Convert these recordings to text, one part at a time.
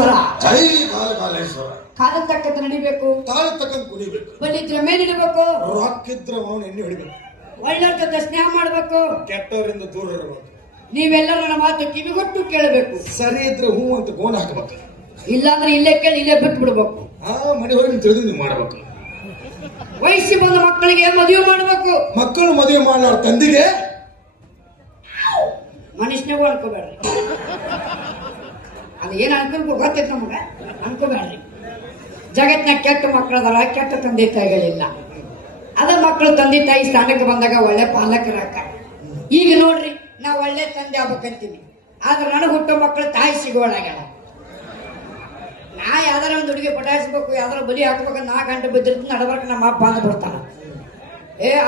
ಕಾಲೇಶ್ವರ. ಜೈ ಕಾಲೇಶ್ವರ. ಕಾಲ ತಕ್ಕಂತ ನಡಿಬೇಕು, ತಾಳ ತಕ್ಕಂತ ಕುಣಿಬೇಕು, ಬಲಿದ್ರ ಮೇಲೆ ಇಡಬೇಕು, ರಾಕಿದ್ರ ಅವನು ಎಣ್ಣೆ ಹೊಡಿಬೇಕು, ಒಳ್ಳೆಯ ಜೊತೆ ಸ್ನೇಹ ಮಾಡ್ಬೇಕು, ಕೆಟ್ಟವರಿಂದ ದೂರ ಇರಬೇಕು. ನೀವೆಲ್ಲರೂ ನನ್ನ ಮಾತು ಕಿವಿಗೊಟ್ಟು ಕೇಳಬೇಕು. ಸರಿ ಇದ್ರೆ ಹೂ ಅಂತ ಗೋಣ ಹಾಕಬೇಕು, ಇಲ್ಲಾಂದ್ರೆ ಇಲ್ಲೇ ಕೇಳಿ ಇಲ್ಲೇ ಬಿಟ್ಟು ಬಿಡ್ಬೇಕು. ಮನೆ ಹೋಗಿ ತಿಳಿದು ನೀವು ಮಾಡಬೇಕು. ವಯಸ್ಸಿ ಬಂದ ಮಕ್ಕಳಿಗೆ ಮದುವೆ ಮಾಡಬೇಕು. ಮಕ್ಕಳು ಮದುವೆ ಮಾಡೋ ತಂದಿಗೆ ಮನುಷ್ಯನಿಗೂ ಅನ್ಕೋಬೇಡ್ರಿ. ಅದು ಏನ್ ಅನ್ಕೊಬೇಕು ಗೊತ್ತೈತೆ ನಮಗ, ಅನ್ಕೋಬೇಡ್ರಿ. ಜಗತ್ನಾಗ ಕೆಟ್ಟ ಮಕ್ಕಳದಾರ, ಕೆಟ್ಟ ತಂದೆ ತಾಯಿಗಳಿಲ್ಲ. ಅದ ಮಕ್ಕಳು ತಂದೆ ತಾಯಿ ಸ್ಥಾನಕ್ಕೆ ಬಂದಾಗ ಒಳ್ಳೆ ಪಾಲಕರಾಕ. ಈಗ ನೋಡ್ರಿ, ನಾ ಒಳ್ಳೆ ತಂದೆ ಆಗ್ಬೇಕಂತೀನಿ, ಆದ್ರೆ ನನಗೆ ಹುಟ್ಟೋ ಮಕ್ಕಳು ತಾಯಿ ಸಿಗೋಳಾಗ್ಯಾಳ. ನಾ ಯಾವ್ದಾರ ಒಂದು ಹುಡುಗಿ ಪಟಾಯಿಸ್ಬೇಕು, ಯಾವ್ದಾರ ಬಲಿ ಹಾಕ್ಬೇಕಂತ 4 ಗಂಟೆ ಬಿದ್ದಿರ್ತ ನಡಬರ್ಕ ನಮ್ಮ ಅಪ್ಪ ಅಂದ್ ಬಿಡ್ತಾನ.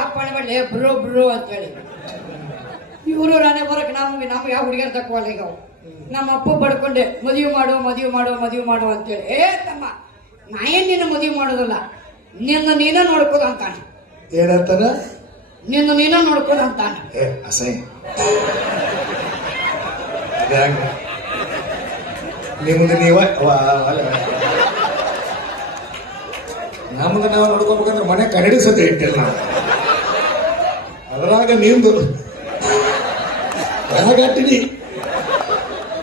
ಅಪ್ಪ ಅಣ್ಣ ಬ್ರೋ ಬ್ರೋ ಅಂತೇಳಿ ಇವರು ನಾನೇ ಬರಕ್ ನಮ್ಗೆ ಯಾವ ಹುಡುಗಿಯರ್ ತಕ್ಕೋಲ್ಲ. ಈಗ ನಮ್ಮ ಅಪ್ಪ ಬಡ್ಕೊಂಡೆ ಮದುವೆ ಮಾಡು ಅಂತೇಳಿ. ತಮ್ಮ ನಾ ಏನ್ ನಿನ್ನ ಮದುವೆ ಮಾಡೋದಿಲ್ಲ, ನೀನ ನೋಡ್ಕೋದು ಅಂತಾನೆ. ಏನಂತಾನ? ನೀನ ನೋಡ್ಕೋದು ಅಂತಾನೆ. ಅಸಹ್ಯ. ನಿಮ್ದು ನೀವ ನಮ್ದು ನಾವು ನೋಡ್ಕೋಬೇಕಂದ್ರೆ ಮನೆ ಕನ್ನಡಿ ಸತಿ ಇಟ್ಟಿಲ್ಲ ನಾವು. ಅದರಾಗ ನಿಮ್ದು ಯಾಗಟ್ಟಿನಿ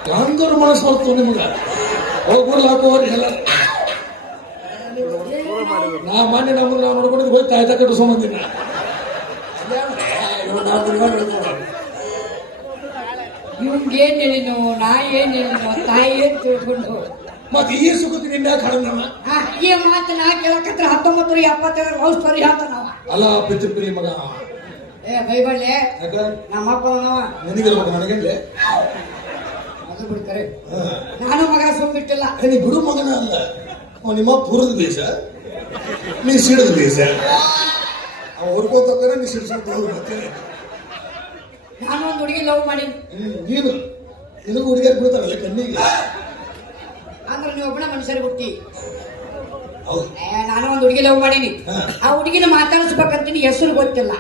ಕಾಂಗೂರು ಮನಸ್ಸು ಹೊತ್ತು ನಿಮ್ಗ ಹೋಗ್ಬಿಡ್ಲ ಹಾಕೋರಿ ಎಲ್ಲ. ನಾ ಮೊನ್ನೆ ನಮ್ಮನ್ನ ನಾವು ನೋಡ್ಕೊಂಡಿದ್ದು ಹೋಗಿ ತಾಯ್ತ ಕಟ್ಟಿಸ್ಕೊಂಬಂದಿನ. ಇವ್ಗೇನ್ ಹೇಳಿನು, ನಾ ಏನ್ ಹೇಳಿನು, ತಾಯಿ ಏನ್ ತಿಳ್ಕೊಂಡು ಮತ್ತೆ ಈ ಸುಖದ ನಿಂದ ಕಾರಣ ಈ ಮಾತು ನಾ ಕೇಳಕತ್ರ 1975 ಲವ್ ಸ್ಟೋರಿ ಹೇಳ್ತಾನವ. ಅಲ್ಲ ಪಿತೃಪ್ರಿ ಮಗ. ಬೈಬಳ್ಳೆ ನಮ್ಮಪ್ಪ ನಿನಗಿರ್ಬೇಕು, ನನಗೇನ್ಲೆ ಅದು ಬಿಡ್ತಾರೆ. ನಾನು ಮಗ ಸುಮ್ಮಿಟ್ಟಿಲ್ಲ. ನೀ ಬಿಡು ಮಗನ ಅಲ್ಲ, ನಿಮ್ಮ ಪೂರದ ದೇಶ, ನೀ ಸಿಡದ ದೇಶ. ಅವ ಹೊರ್ಕೋತಾರೆ, ನೀ ಸಿಡಿಸ್ಕೊಂಡು. ನಾನು ಒಂದು ಹುಡುಗಿ ಲವ್ ಮಾಡಿ ನೀನು ನಿನಗೂ ಹುಡುಗಿಯರ್ ಬಿಡ್ತಾರಲ್ಲ ಕಣ್ಣಿಗೆ. ಅಂದ್ರೆ ನೀವು ಒಬ್ಬನ ಮನುಷ್ಯರಿಗೆ ಹುಟ್ಟಿ. ನಾನು ಒಂದು ಹುಡುಗಿ ಲವ್ ಮಾಡೀನಿ. ಆ ಹುಡುಗಿನ ಮಾತಾಡಿಸ್ಬೇಕಂತೀನಿ, ಹೆಸರು ಗೊತ್ತಿಲ್ಲ,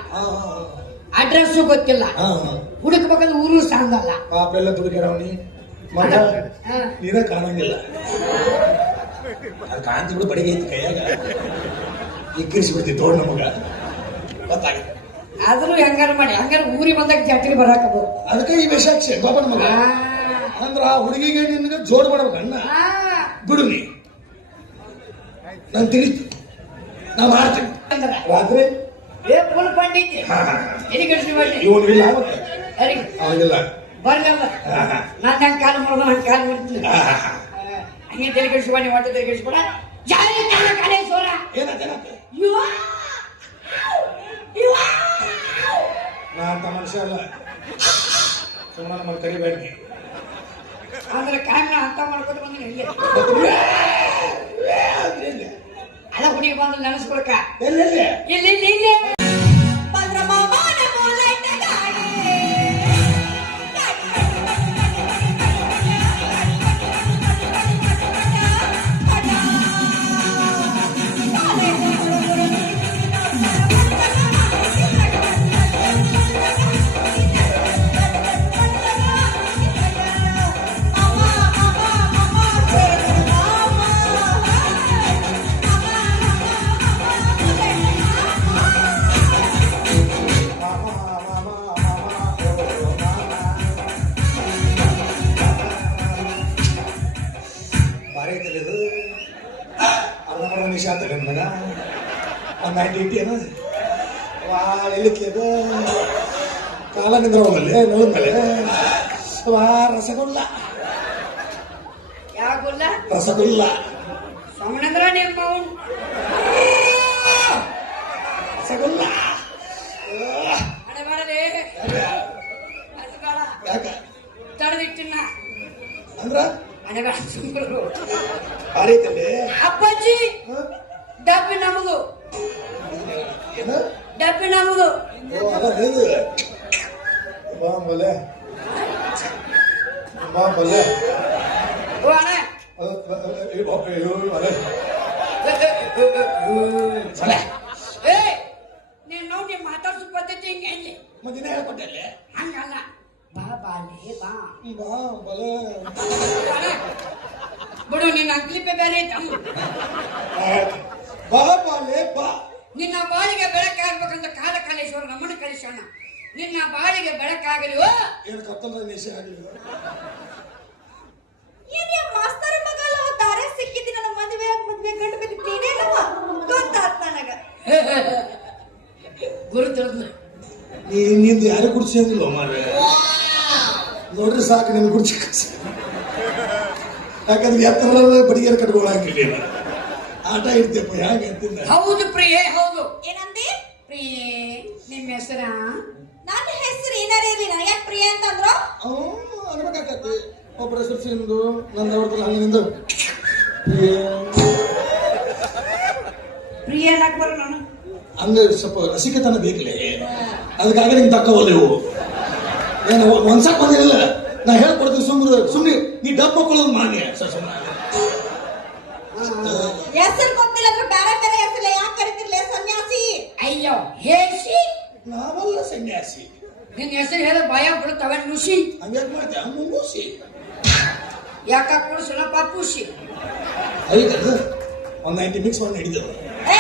ಅಡ್ರೆಸ್ ಗೊತ್ತಿಲ್ಲ, ಹುಡುಕ್ಬೇಕಂದ್ರೆ ಊರು ಸಾಂಗಲ್ಲ. ಪಾಪೆಲ್ಲ ದುಡುಗಿರವನಿ ಮಗ ನೀನ ಕಾಣಂಗಿಲ್ಲ. ಅದು ಕಾಂತಿ ಬಿಡು, ಬಡಿಗೆ ಐತಿ ಕೈಯಾಗ ಇಕ್ಕಿರಿಸ್ಬಿಡ್ತಿ ತೋಡ್ ನಮಗ ಗೊತ್ತಾಗಿ. ಆದ್ರೂ ಹೆಂಗಾರ ಮಾಡಿ ಹಂಗಾರ ಊರಿಗೆ ಬಂದಾಗ ಜಾತ್ರೆ ಬರಾಕಬಹುದು. ಅದಕ್ಕೆ ಈ ವಿಷಾಕ್ಷೆ ಬಾಬನ ಮಗ ಅಂದ್ರ ಆ ಹುಡುಗಿಗೆ ನಿನ್ಗೆ ಜೋಡ್ ಮಾಡ್ಬೇಕು ಅಣ್ಣ. ಬಿಡು ನೀ, ನಾನು ತಿಳಿತು, ನಾ ಮಾಡ್ತೀನಿ ರಾತ್ರಿ. ಫುಲ್ ಪಂಡಿತ್ ಇವನು ಇಲ್ಲ ಅವನಿಲ್ಲ ಬರ್ಲಲ್ಲ. ನಾನು ಹಂಗೆ ಕಾಲು ಮಾಡೋದು, ಹಂಗೆ ಕಾಲು ಮಾಡ್ತೀನಿ. ಹಂಗೆ ತಲೆ ಕೆಡಿಸ್ಬೇಡ, ನೀವು ಹೊಟ್ಟೆ ತಲೆ ಕೆಡಿಸ್ಬೇಡ. ಜೈ ಕಾಲೇಶ್ವರ. ನಾ ಅಂತ ಮನುಷ್ಯ ಅಲ್ಲ, ಸುಮ್ಮನೆ ನಮ್ಮ ಕರಿಬೇಡಿ. ಅಂದ್ರೆ ಕಾರಣ ಅಂತ ಮಾಡ್ಕೊತ ಬಂದ್ರೆ ಇಲ್ಲೇ ಅಲ್ಲ ಹುಡುಗಿ ಬಂದು ನೆನೆಸ್ಕೊಳಕ ಇಲ್ಲಿ ಮಗ ಒಂದು 90 ಏನು ಎಲ್ಲಿಕ್ಕಿದು ಕಾಲ ನಿಂದ್ರವಲ್ಲಿ ನೆಲದ ಮೇಲೆ ರಸಗುಲ್ಲ. ಯಾಗುಲ್ಲ? ರಸಗುಲ್ಲ ಸಮಣಂದ್ರ ನಿಮ್ಮ ರಸಗುಲ್ಲ ಯಾಕ ತಡೆದಿಟ್ಟಿನ ಅಂದ್ರ ಅಪ್ಪಾಜಿ ಡಬ್ಬಿ ನಮ್ಮದು, ಡಬ್ಬಿ ನಮ್ಮದು. ಬಲೆ ಬಲೆ ನೀನ್ ನೋಡಿ ಮಾತಾಡ್ಸೋ ಪದ್ಧತಿ ಹಿಂಗೆ ಮದಿನ ಹೇಳ್ಕೊಟ್ಟೆ ಹಂಗಲ್ಲ. ಬಾ ಬಾಲೆ ಬಾ ಬಾ ಬಲೆ ಬಿಡು. ನಿನ್ನ ಅಂಕ್ಲಿಪೆ ಬೇರೆ ಐತಮ್ಮ. ಬಾ ಬಾಲೆ ಬಾ. ನಿನ್ನ ಬಾಳಿಗೆ ಬೆಳಕಾಗ್ಬೇಕಂತ ಕಾಲ ಕಾಲೇಶ್ವರ ನಮ್ಮನ್ನು ಕಳಿಸೋಣ. ನಿನ್ನ ಬಾಳಿಗೆ ಬೆಳಕಾಗಲಿ. ಏನು ಕತ್ತಲ ನಿಶೆ ಆಗಲಿಲ್ಲ. ಮಾಸ್ತರ ಮಗಲ್ಲ ದಾರೆ ಸಿಕ್ಕಿದ್ದಿ ನನ್ನ ಮದುವೆ ಗಂಡು ಬಿದ್ದೇನೇನವ ಗೊತ್ತಾತ್ ನನಗ. ಗುರು ತಿಳಿದ್ನ ನಿಂದು ಯಾರು ಕುಡ್ಸಿಲ್ಲ ಮಾರೆ. ನೋಡ್ರಿ ಸಾಕು ನಿನ್ ಕುರ್ಚಿ ಯಾಕಂದ್ರೆ ಎತ್ತರ ಬಡಿಗೆರ ಕಟ್ಕೊಳಂಗಿಲ್ಲ. ಆಟ ಇಡ್ತೇಪ್ಪ ಹೇಗೆ ಅಂತಿದ್ದ. ಹೌದು ಪ್ರಿಯೇ ಹೌದು. ಏನಂದಿ? ಪ್ರಿಯೇ ನಿಮ್ಮ ಹೆಸರ? ನನ್ನ ಹೆಸರು ಏನಾರ ಇರ್ಲಿ ನನಗೆ ಯಾಕೆ ಪ್ರಿಯ ಅಂತಂದ್ರು? ಅನ್ಬೇಕಾಗತ್ತೆ. ಒಬ್ಬರ ಹೆಸರು ಸಿಂದು ನಂದು ಅವ್ರದ್ದು ಹಂಗಿಂದು ಪ್ರಿಯ ಹಾಕ್ಬಾರ ನಾನು ಹಂಗ ಸ್ವಲ್ಪ ರಸಿಕತನ ಬೇಕಲೇ. ಅದಕ್ಕಾಗ ನಿಂಗೆ ತಕ್ಕವಲ್ಲ ಇವು. ಏನು ಒಂದ್ಸಕ್ ಬಂದಿರಲಿಲ್ಲ. ನಾ ಹೇಳ್ಕೊಡ್ತೀನಿ ಸುಮ್ಮನೆ ನೀ ಡಬ್ ಮಕ್ಕಳೋದು ಮಾನ್ಯ ಹೆಸರು ಗೊತ್ತಿಲ್ಲ ಅಂದ್ರೆ ಬೇರೆ ಬೇರೆ ಹೆಸರು ಯಾಕೆ ಕರಿತಿರ್ಲ ಸನ್ಯಾಸಿ? ಅಯ್ಯೋ ಹೇಸಿ. ನಾವಲ್ಲ ಸನ್ಯಾಸಿ. ನಿನ್ನ ಹೆಸರು ಹೇಳ ಭಯ ಬಿಡ್ತಾವ ನುಸಿ. ಹಂಗ್ಯಾಕ್ ಮಾಡ್ತೀಯ? ಮುಂಗೂಸಿ ಯಾಕ ಕೊಡ್ಸಲ್ಲ ಪಪ್ಪುಸಿ. ಐದಲ್ಲ 190 ಮಿಕ್ಸ್ ಮಾಡಿ ಹಿಡಿದವ. ಏ